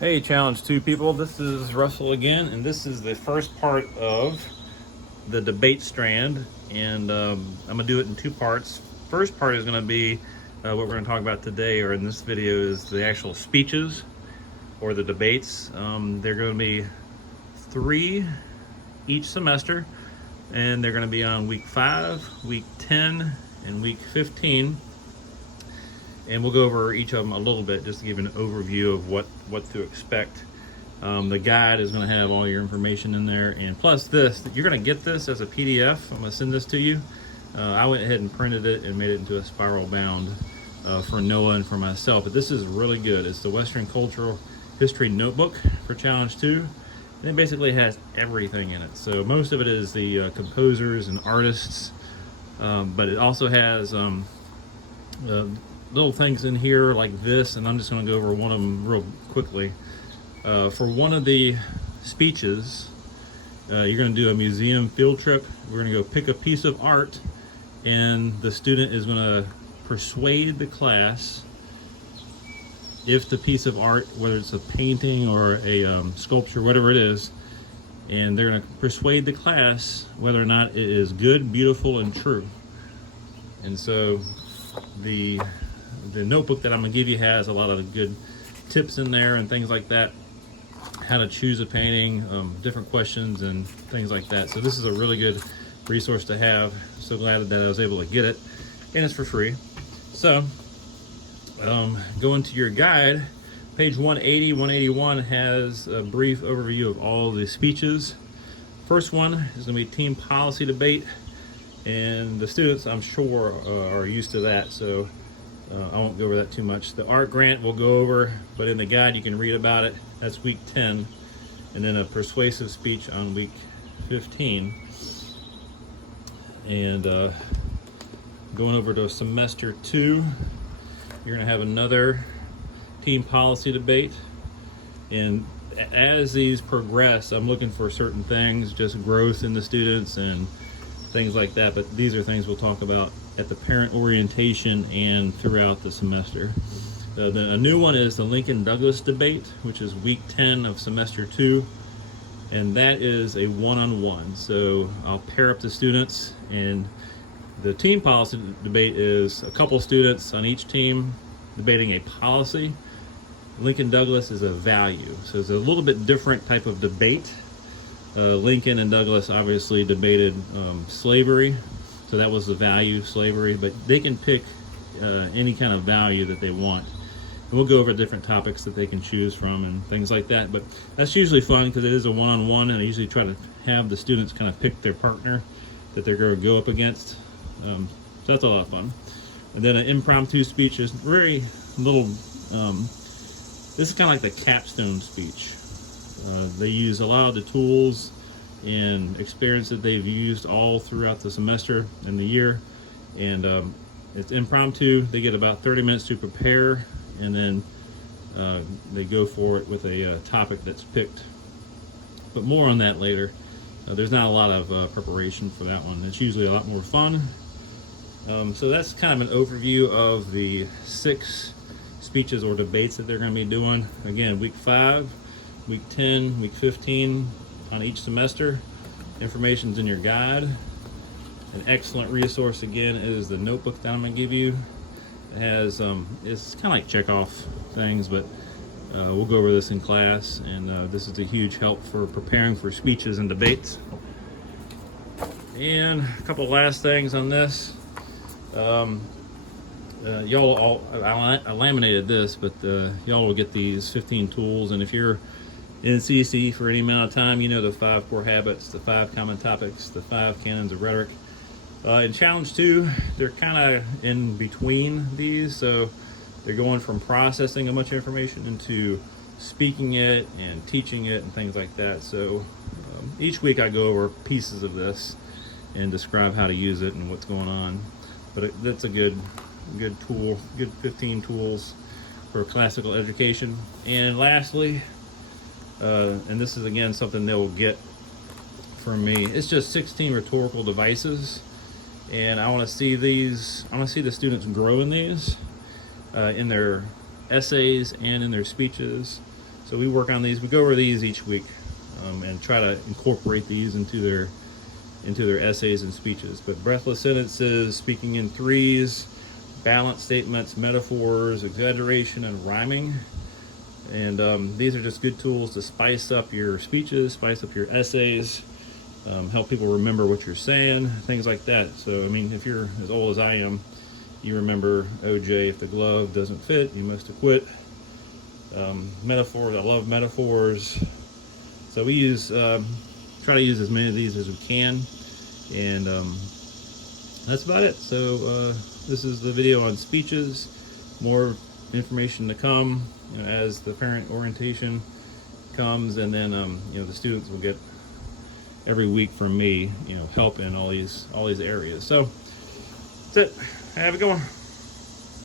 Hey, Challenge 2 people, this is Russell again, and this is the first part of the debate strand, and I'm going to do it in two parts. First part is going to be what we're going to talk about today, or in this video, is the actual speeches, or the debates. They're going to be 3 each semester, and they're going to be on week 5, week 10, and week 15. And we'll go over each of them a little bit just to give an overview of what to expect. The guide is going to have all your information in there, and plus this, you're going to get this as a PDF. I'm going to send this to you. I went ahead and printed it and made it into a spiral bound for Noah and for myself, but this is really good. It's the Western Cultural History Notebook for Challenge 2, and it basically has everything in it. So most of it is the composers and artists, but it also has little things in here like this, and I'm just going to go over one of them real quickly. For one of the speeches, you're going to do a museum field trip. We're going to go pick a piece of art, and the student is going to persuade the class if the piece of art, whether it's a painting or a sculpture, whatever it is, and they're going to persuade the class whether or not it is good, beautiful, and true. And so the notebook that I'm going to give you has a lot of good tips in there and things like that, how to choose a painting, different questions and things like that. So this is a really good resource to have. So glad that I was able to get it, and it's for free. So go into your guide. Page 180, 181 has a brief overview of all the speeches. First one is going to be team policy debate, and the students, I'm sure, are used to that, so I won't go over that too much. The art grant we'll go over, but in the guide you can read about it. That's week 10, and then a persuasive speech on week 15. And going over to semester 2, you're going to have another team policy debate. And as these progress, I'm looking for certain things, just growth in the students and things like that, but these are things we'll talk about at the parent orientation and throughout the semester. A new one is the Lincoln Douglas debate, which is week 10 of semester 2, and that is a one-on-one. So I'll pair up the students, and the team policy debate is a couple students on each team debating a policy. Lincoln Douglas is a value, so it's a little bit different type of debate. Lincoln and Douglas obviously debated slavery, so that was the value, slavery, but they can pick any kind of value that they want. And we'll go over different topics that they can choose from and things like that, but that's usually fun because it is a one-on-one, and I usually try to have the students kind of pick their partner that they're going to go up against. So that's a lot of fun. And then an impromptu speech is very little, this is kind of like the capstone speech. They use a lot of the tools and experience that they've used all throughout the semester and the year, and it's impromptu. They get about 30 minutes to prepare, and then they go for it with a topic that's picked, but more on that later. There's not a lot of preparation for that one. It's usually a lot more fun. So that's kind of an overview of the 6 speeches or debates that they're going to be doing. Again, week 5, week 10, week 15 on each semester. Information's in your guide. An excellent resource again is the notebook that I'm going to give you. It has it's kind of like check off things, but we'll go over this in class, and this is a huge help for preparing for speeches and debates. And a couple last things on this. Y'all all, I laminated this, but y'all will get these 15 tools, and if you're in CC for any amount of time, you know the 5 core habits, the 5 common topics, the 5 canons of rhetoric. In Challenge 2, they're kind of in between these, so they're going from processing a bunch of information into speaking it and teaching it and things like that. So each week I go over pieces of this and describe how to use it and what's going on. But that's a good tool, good 15 tools for classical education. And lastly, and this is again something they'll get from me, it's just 16 rhetorical devices, and I want to see these. I want to see the students grow in these, in their essays and in their speeches. So we work on these. We go over these each week and try to incorporate these into their essays and speeches. But breathless sentences, speaking in threes, balance statements, metaphors, exaggeration, and rhyming. And these are just good tools to spice up your speeches, spice up your essays, help people remember what you're saying, things like that. So, I mean, if you're as old as I am, you remember OJ, if the glove doesn't fit, you must acquit. Metaphors, I love metaphors. So we try to use as many of these as we can. And that's about it. So this is the video on speeches. More information to come, as the parent orientation comes, and then the students will get every week from me, help in all these areas. So that's it. Have a good one.